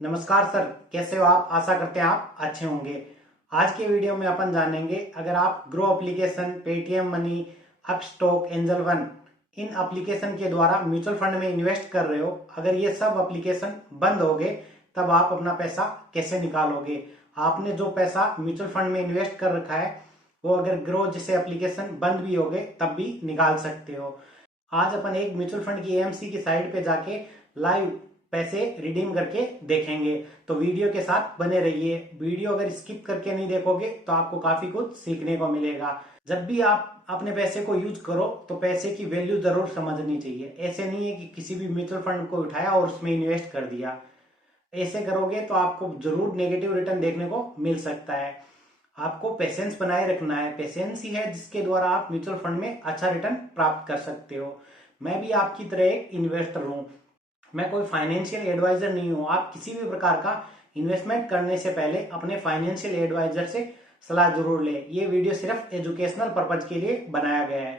नमस्कार सर, कैसे हो आप? आशा करते हैं आप अच्छे होंगे। आज के वीडियो में अपन जानेंगे, अगर आप grow application, Paytm money, Upstox, angel one in application के द्वारा म्यूचुअल फंड में इन्वेस्ट कर रहे हो, अगर ये सब एप्लीकेशन बंद हो गए तब आप अपना पैसा कैसे निकालोगे। आपने जो पैसा म्यूचुअल फंड में इन्वेस्ट कर रखा है वो अगर ग्रो जैसे एप्लीकेशन बंद भी हो गए तब भी निकाल सकते हो। आज अपन एक म्यूचुअल फंड की एएमसी की साइट पे जाके लाइव पैसे रिडीम करके देखेंगे, तो वीडियो के साथ बने रहिए। वीडियो अगर स्किप करके नहीं देखोगे तो आपको काफी कुछ सीखने को मिलेगा। जब भी आप अपने पैसे को यूज करो तो पैसे की वैल्यू जरूर समझनी चाहिए। ऐसे नहीं है कि किसी भी म्यूचुअल फंड को उठाया और उसमें इन्वेस्ट कर दिया। ऐसे करोगे तो आपको जरूर नेगेटिव रिटर्न देखने को मिल सकता है। आपको पेशेंस बनाए रखना है। पेशेंस ही है जिसके द्वारा आप म्यूचुअल फंड में अच्छा रिटर्न प्राप्त कर सकते हो। मैं भी आपकी तरह एक इन्वेस्टर हूँ। मैं कोई फाइनेंशियल एडवाइजर नहीं हूँ। आप किसी भी प्रकार का इन्वेस्टमेंट करने से पहले अपने फाइनेंशियल एडवाइजर से सलाह जरूर ले। ये वीडियो सिर्फ एजुकेशनल पर्पज के लिए बनाया गया है।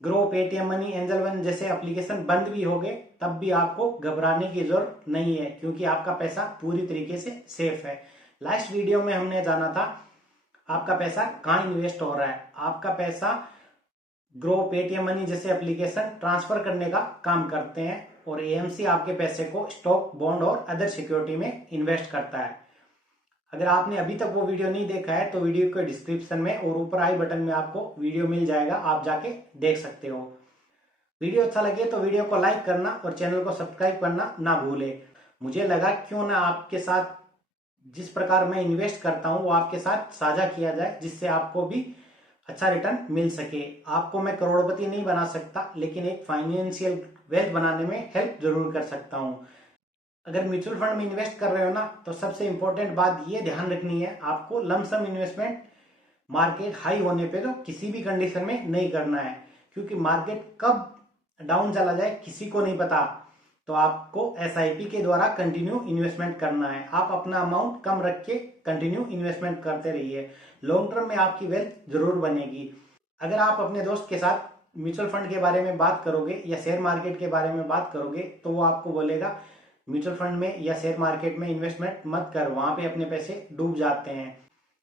Grow, Paytm money, angel one जैसे एप्लीकेशन बंद भी हो गए तब भी आपको घबराने की जरूरत नहीं है, क्योंकि आपका पैसा पूरी तरीके से सेफ है। लास्ट वीडियो में हमने जाना था आपका पैसा कहाँ इन्वेस्ट हो रहा है। आपका पैसा ग्रो, पेटीएम मनी जैसे एप्लीकेशन ट्रांसफर करने का काम करते हैं और एएमसी आपके पैसे को स्टॉक, बॉन्ड और अदर सिक्योरिटी में इन्वेस्ट करता है। अगर आपने अभी तक वो वीडियो नहीं देखा है तो वीडियो के डिस्क्रिप्शन में और ऊपर आई बटन में आपको वीडियो मिल जाएगा, आप जाके देख सकते हो। वीडियो अच्छा लगे तो वीडियो को लाइक करना और चैनल को सब्सक्राइब करना ना भूले। मुझे लगा क्यों ना आपके साथ जिस प्रकार मैं इन्वेस्ट करता हूं वो आपके साथ साझा किया जाए, जिससे आपको भी अच्छा रिटर्न मिल सके। आपको मैं करोड़पति नहीं बना सकता, लेकिन एक फाइनेंशियल वेल्थ बनाने में हेल्प जरूर कर सकता हूं। अगर म्यूचुअल फंड में इन्वेस्ट कर रहे हो ना, तो सबसे इंपॉर्टेंट बात ये ध्यान रखनी है, आपको लमसम इन्वेस्टमेंट मार्केट हाई होने पे तो किसी भी कंडीशन में नहीं करना है, क्योंकि मार्केट कब डाउन चला जाए किसी को नहीं पता। तो आपको एसआईपी के द्वारा कंटिन्यू इन्वेस्टमेंट करना है। आप अपना अमाउंट कम रख के कंटिन्यू इन्वेस्टमेंट करते रहिए। लॉन्ग टर्म में आपकी वेल्थ जरूर बनेगी। अगर आप अपने दोस्त के साथ म्यूचुअल फंड के बारे में बात करोगे या शेयर मार्केट के बारे में बात करोगे तो वो आपको बोलेगा म्यूचुअल फंड में या शेयर मार्केट में इन्वेस्टमेंट मत कर, वहां पे अपने पैसे डूब जाते हैं।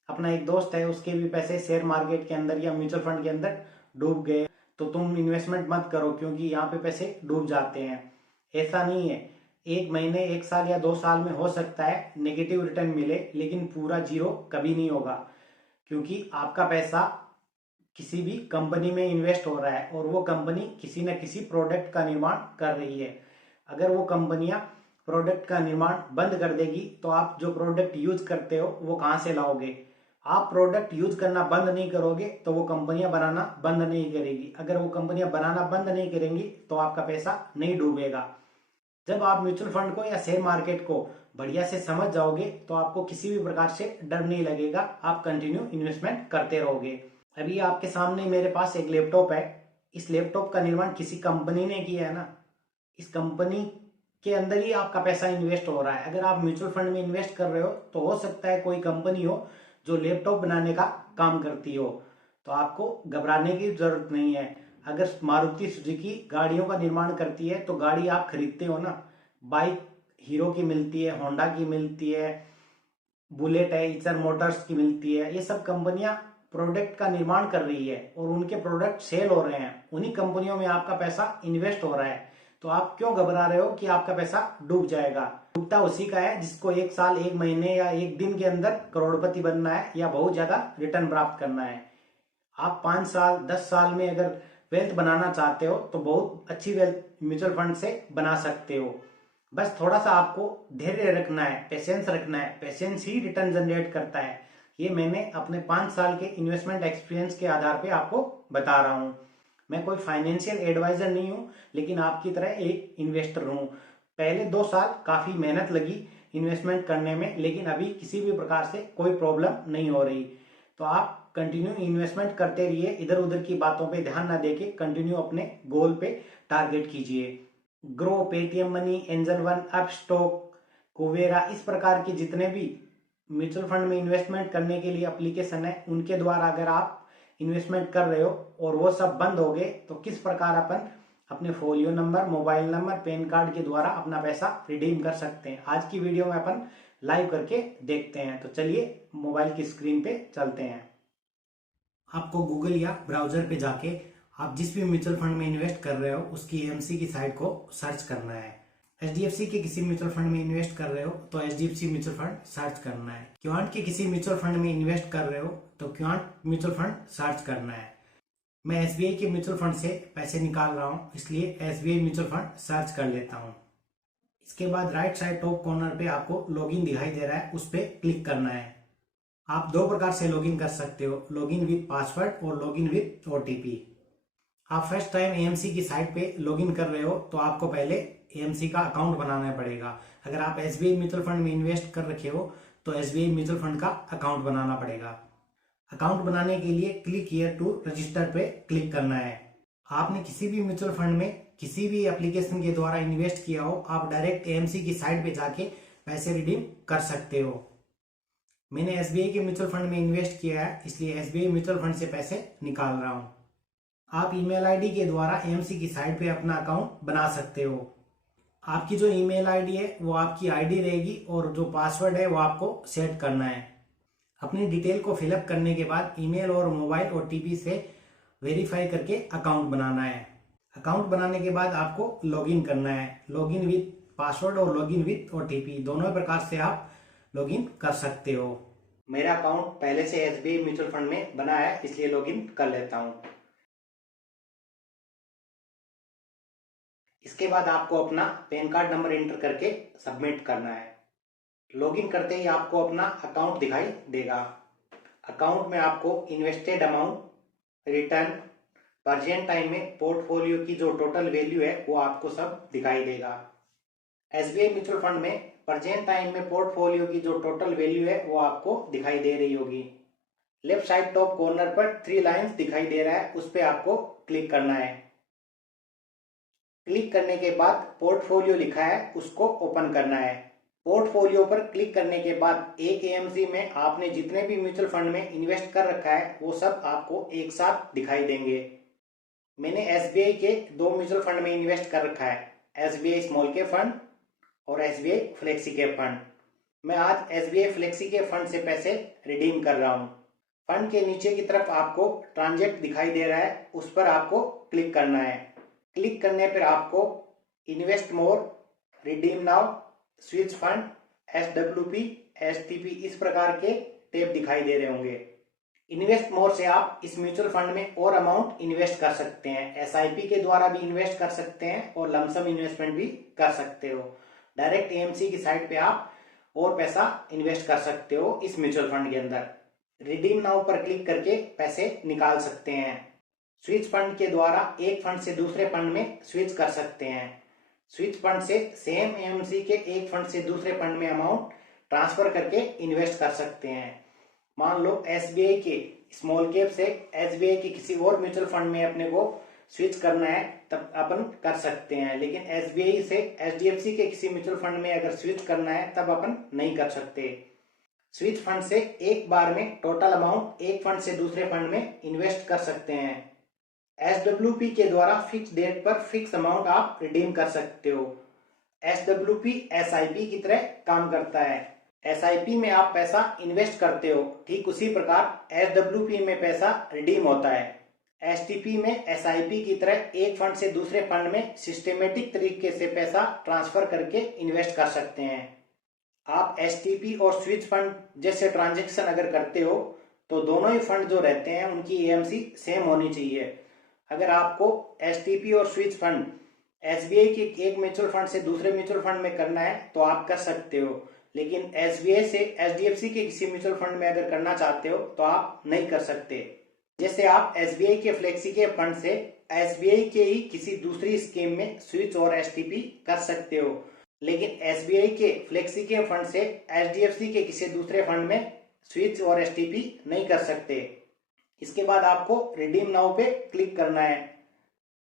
अपना एक दोस्त है, उसके भी पैसे शेयर मार्केट के अंदर या म्यूचुअल फंड के अंदर डूब गए, तो तुम इन्वेस्टमेंट मत करो क्योंकि यहाँ पे पैसे डूब जाते हैं। ऐसा नहीं है, एक महीने, एक साल या 2 साल में हो सकता है नेगेटिव रिटर्न मिले, लेकिन पूरा जीरो कभी नहीं होगा, क्योंकि आपका पैसा किसी भी कंपनी में इन्वेस्ट हो रहा है और वो कंपनी किसी न किसी प्रोडक्ट का निर्माण कर रही है। अगर वो कंपनियां प्रोडक्ट का निर्माण बंद कर देगी तो आप जो प्रोडक्ट यूज करते हो वो कहां से लाओगे। आप प्रोडक्ट यूज करना बंद नहीं करोगे तो वो कंपनियां बनाना बंद नहीं करेगी। अगर वो कंपनियां बनाना बंद नहीं करेंगी तो आपका पैसा नहीं डूबेगा। जब आप म्यूचुअल फंड को या शेयर मार्केट को बढ़िया से समझ जाओगे तो आपको किसी भी प्रकार से डर नहीं लगेगा, आप कंटिन्यू इन्वेस्टमेंट करते रहोगे। अभी आपके सामने मेरे पास एक लैपटॉप है। इस लैपटॉप का निर्माण किसी कंपनी ने किया है ना, इस कंपनी के अंदर ही आपका पैसा इन्वेस्ट हो रहा है। अगर आप म्यूचुअल फंड में इन्वेस्ट कर रहे हो तो हो सकता है कोई कंपनी हो जो लैपटॉप बनाने का काम करती हो, तो आपको घबराने की जरूरत नहीं है। अगर मारुति सुजुकी गाड़ियों का निर्माण करती है तो गाड़ी आप खरीदते हो ना, बाइक हीरो की मिलती है, होंडा की मिलती है, बुलेट है, इचर मोटर्स की मिलती है। ये सब कंपनियां प्रोडक्ट का निर्माण कर रही है और उनके प्रोडक्ट सेल हो रहे हैं, उन्हीं कंपनियों में आपका पैसा इन्वेस्ट हो रहा है। तो आप क्यों घबरा रहे हो कि आपका पैसा डूब जाएगा। डूबता उसी का है जिसको 1 साल, 1 महीने या 1 दिन के अंदर करोड़पति बनना है या बहुत ज्यादा रिटर्न प्राप्त करना है। आप 5 साल, 10 साल में अगर वेल्थ बनाना चाहते हो तो बहुत अच्छी वेल्थ म्यूचुअल फंड से बना सकते हो। बस थोड़ा सा आपको धैर्य रखना है, पेशेंस रखना है। पेशेंस ही रिटर्न जनरेट करता है। ये मैंने अपने 5 साल के इन्वेस्टमेंट एक्सपीरियंस के आधार पे आपको बता रहा हूँ। मैं कोई फाइनेंशियल एडवाइजर नहीं हूँ, लेकिन आपकी तरह एक इन्वेस्टर हूँ। पहले 2 साल काफी मेहनत लगी इन्वेस्टमेंट करने में, लेकिन अभी किसी भी प्रकार से कोई प्रॉब्लम नहीं हो रही। तो आप कंटिन्यू इन्वेस्टमेंट करते रहिए, इधर उधर की बातों पे ध्यान ना देके कंटिन्यू अपने गोल पे टारगेट कीजिए। Grow, Paytm money, angel one, Upstox, Kuvera, इस प्रकार के जितने भी म्यूचुअल फंड में इन्वेस्टमेंट करने के लिए एप्लीकेशन है, उनके द्वारा अगर आप इन्वेस्टमेंट कर रहे हो और वो सब बंद हो गए तो किस प्रकार अपन अपने folio number, mobile number, pan card के द्वारा अपना पैसा रिडीम कर सकते हैं। आज की वीडियो में अपन लाइव करके देखते हैं। तो चलिए मोबाइल की स्क्रीन पे चलते हैं। आपको गूगल या ब्राउजर पे जाके आप जिस भी म्यूचुअल फंड में इन्वेस्ट कर रहे हो उसकी एएमसी की साइट को सर्च करना है। एचडीएफसी के किसी म्यूचुअल फंड में इन्वेस्ट कर रहे हो तो एचडीएफसी म्यूचुअल फंड सर्च करना है। क्वांट के किसी म्यूचुअल फंड में इन्वेस्ट कर रहे हो तो क्वांट म्यूचुअल फंड सर्च करना है। मैं एसबीआई के म्यूचुअल फंड से पैसे निकाल रहा हूँ, इसलिए एसबीआई म्यूचुअल फंड सर्च कर लेता हूँ। इसके बाद राइट साइड टॉप कॉर्नर पे आपको लॉगिन दिखाई दे रहा है, उस पर क्लिक करना है। आप दो प्रकार से लॉगिन कर सकते हो, लॉगिन विद पासवर्ड और लॉगिन विद ओटीपी। आप फर्स्ट टाइम एएमसी की साइट पे लॉगिन कर रहे हो तो आपको पहले एएमसी का अकाउंट बनाना पड़ेगा। अगर आप एसबीआई म्यूचुअल फंड में इन्वेस्ट कर रखे हो तो एसबीआई म्यूचुअल फंड का अकाउंट बनाना पड़ेगा। अकाउंट बनाने के लिए क्लिक हियर टू रजिस्टर पे क्लिक करना है। आपने किसी भी म्यूचुअल फंड में किसी भी एप्लीकेशन के द्वारा इन्वेस्ट किया हो, आप डायरेक्ट एएमसी की साइट पे जाके पैसे रिडीम कर सकते हो। मैंने एसबीआई के म्यूचुअल फंड में इन्वेस्ट किया है, इसलिए एसबीआई म्यूचुअल फंड से पैसे निकाल रहा हूं। आप ईमेल आईडी के द्वारा एएमसी की साइट पे अपना अकाउंट बना सकते हो। आपकी जो ईमेल आईडी है वो आपकी आईडी रहेगी और जो पासवर्ड है वो आपको सेट करना है। अपनी डिटेल को फिलअप करने के बाद ईमेल और मोबाइल ओटीपी से वेरीफाई करके अकाउंट बनाना है। अकाउंट बनाने के बाद आपको लॉगिन करना है। लॉगिन विद पासवर्ड और लॉगिन विद ओटीपी दोनों प्रकार से आप लॉगिन कर सकते हो। मेरा अकाउंट पहले से एसबीआई म्यूचुअल फंड में बना है, इसलिए लॉगिन कर लेता हूं। इसके बाद आपको अपना पैन कार्ड नंबर एंटर करके सबमिट करना है। लॉगिन करते ही आपको अपना अकाउंट दिखाई देगा। अकाउंट में आपको invested amount, return, present time में पोर्टफोलियो की जो टोटल वैल्यू है वो आपको सब दिखाई देगा। एसबीआई म्यूचुअल फंड में प्रेजेंट टाइम में पोर्टफोलियो की जो टोटल वैल्यू है वो आपको दिखाई दे रही होगी। लेफ्ट साइड टॉप कॉर्नर पर 3 लाइंस दिखाई दे रहा है, उस पर आपको क्लिक करना है। क्लिक करने के बाद पोर्टफोलियो लिखा है, उसको ओपन करना है। पोर्टफोलियो पर क्लिक करने के बाद एक एएमसी में आपने जितने भी म्यूचुअल फंड में इन्वेस्ट कर रखा है वो सब आपको एक साथ दिखाई देंगे। मैंने एसबीआई के 2 म्यूचुअल फंड में इन्वेस्ट कर रखा है, एसबीआई स्मॉल कैप फंड और एसबीआई फ्लेक्सी कैप फंड। मैं आज एसबीआई फ्लेक्सी कैप फंड से पैसे रिडीम कर रहा हूं। फंड के नीचे की तरफ आपको ट्रांजैक्ट दिखाई दे रहा है, उस पर आपको क्लिक करना है। क्लिक करने पर आपको invest more, redeem now, switch fund, SWP, STP इस प्रकार के टैब दिखाई दे रहे होंगे। इन्वेस्ट मोर से आप इस म्यूचुअल फंड में और अमाउंट इन्वेस्ट कर सकते हैं। एसआईपी के द्वारा भी इन्वेस्ट कर सकते हैं और लमसम इन्वेस्टमेंट भी कर सकते हो। डायरेक्ट एएमसी की साइट पे आप और पैसा इन्वेस्ट कर सकते हो इस म्यूचुअल फंड के अंदर। रिडीम नाउ पर क्लिक करके पैसे निकाल सकते हैं। स्विच फंड के द्वारा एक फंड से दूसरे फंड में स्विच कर सकते हैं। स्विच फंड से सेम एएमसी के एक फंड से दूसरे फंड में अमाउंट ट्रांसफर करके इन्वेस्ट कर सकते हैं। मान लो एसबीआई के स्मॉल कैप से एसबीआई के किसी और म्यूचुअल फंड में अपने को स्विच करना है तब अपन कर सकते हैं, लेकिन एसबीआई से एचडीएफसी के किसी म्यूचुअल फंड में अगर स्विच करना है तब अपन नहीं कर सकते। स्विच फंड से एक बार में टोटल अमाउंट एक फंड से दूसरे फंड में इन्वेस्ट कर सकते हैं। एसडब्ल्यूपी के द्वारा फिक्स डेट पर फिक्स अमाउंट आप रिडीम कर सकते हो। एसडब्ल्यूपी एसआईपी की तरह काम करता है। एसआईपी में आप पैसा इन्वेस्ट करते हो, ठीक उसी प्रकार एसडब्ल्यूपी में पैसा रिडीम होता है। एसटीपी में एसआईपी की तरह एक फंड से दूसरे फंड में सिस्टमेटिक तरीके से पैसा ट्रांसफर करके इन्वेस्ट कर सकते हैं। आप एसटीपी और स्विच फंड जैसे ट्रांजेक्शन अगर करते हो तो दोनों ही फंड जो रहते हैं उनकी एएमसी सेम होनी चाहिए। अगर आपको एसटीपी और स्विच फंड एसबीआई के एक म्यूचुअल फंड से दूसरे म्यूचुअल फंड में करना है तो आप कर सकते हो, लेकिन एसबीआई से एचडीएफसी के किसी म्यूचुअल फंड में अगर करना चाहते हो तो आप नहीं कर सकते। जैसे आप एसबीआई के फ्लेक्सी के फंड से एसबीआई के ही किसी दूसरी स्कीम में स्विच और एसटीपी कर सकते हो, लेकिन एसबीआई के फ्लेक्सी के फंड से एचडीएफसी के किसी दूसरे फंड में स्विच और एसटीपी नहीं कर सकते। इसके बाद आपको रिडीम नाउ पे क्लिक करना है।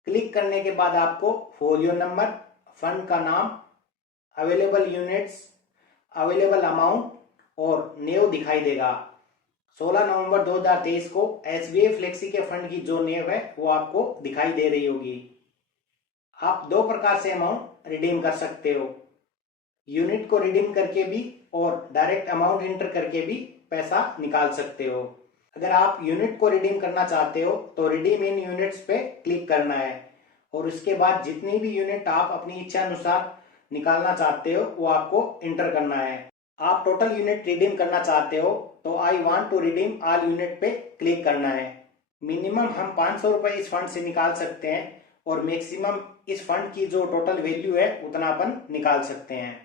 क्लिक करने के बाद आपको फोलियो नंबर, फंड का नाम, अवेलेबल यूनिट्स, अवेलेबल अमाउंट और नेव दिखाई देगा। 16 नवंबर 2023 को एसबीआई फ्लेक्सी के फंड की जो नेव है वो आपको दिखाई दे रही होगी। आप दो प्रकार से अमाउंट रिडीम कर सकते हो, यूनिट को रिडीम करके भी और डायरेक्ट अमाउंट इंटर करके भी पैसा निकाल सकते हो। अगर आप यूनिट को रिडीम करना चाहते हो तो रिडीम इन यूनिट्स पे क्लिक करना है और उसके बाद जितनी भी यूनिट आप अपनी इच्छा अनुसार निकालना चाहते हो वो आपको इंटर करना है। आप टोटल यूनिट रिडीम करना चाहते हो तो I want to redeem all unit पे क्लिक करना है। मिनिमम हम 500 रुपए इस फंड से निकाल सकते हैं और मैक्सिमम इस फंड की जो टोटल वैल्यू है उतना अपन निकाल सकते हैं।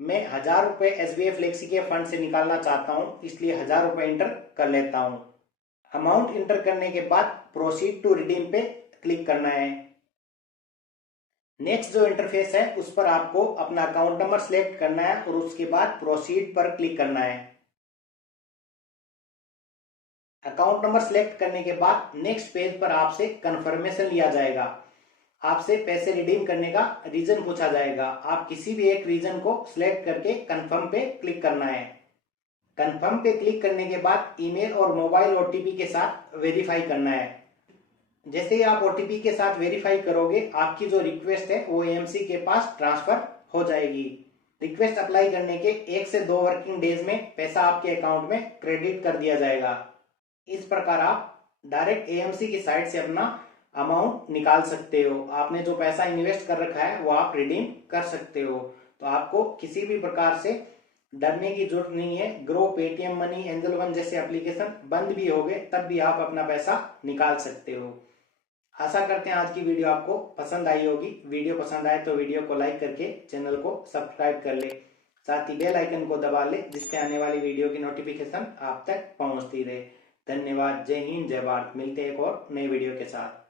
मैं 1000 रुपए SBI फ्लेक्सी के फंड से निकालना चाहता हूं, इसलिए 1000 रुपए इंटर कर लेता हूं। अमाउंट इंटर करने के बाद प्रोसीड टू रिडीम पे क्लिक करना है। नेक्स्ट जो इंटरफेस है उस पर आपको अपना अकाउंट नंबर सिलेक्ट करना है और उसके बाद प्रोसीड पर क्लिक करना है। अकाउंट नंबर सिलेक्ट करने के बाद नेक्स्ट पेज पर आपसे कंफर्मेशन लिया जाएगा। आपसे पैसे रिडीम करने का रीजन पूछा जाएगा। आप किसी भी एक रीजन को सिलेक्ट करके कंफर्म पे क्लिक करना है। कंफर्म पे क्लिक करने के बाद ईमेल और मोबाइल OTP के साथ वेरीफाई करना है। जैसे ही आप OTP के साथ वेरीफाई करोगे आपकी जो रिक्वेस्ट है वो AMC के पास ट्रांसफर हो जाएगी। रिक्वेस्ट अप्लाई करने के 1 से 2 वर्किंग डेज में पैसा आपके अकाउंट में क्रेडिट कर दिया जाएगा। इस प्रकार आप डायरेक्ट AMC की साइट से अपना अमाउंट निकाल सकते हो। आपने जो पैसा इन्वेस्ट कर रखा है वो आप रिडीम कर सकते हो। तो आपको किसी भी प्रकार से डरने की जरूरत नहीं है। Grow, Paytm money, angel one जैसे एप्लीकेशन बंद भी हो गए तब भी आप अपना पैसा निकाल सकते हो। आशा करते हैं आज की वीडियो आपको पसंद आई होगी। वीडियो पसंद आए तो वीडियो को लाइक करके चैनल को सब्सक्राइब कर ले, साथ ही बेल आइकन को दबा ले जिससे आने वाली वीडियो की नोटिफिकेशन आप तक पहुंचती रहे। धन्यवाद। जय हिंद, जय भारत। मिलते हैं एक और नए वीडियो के साथ।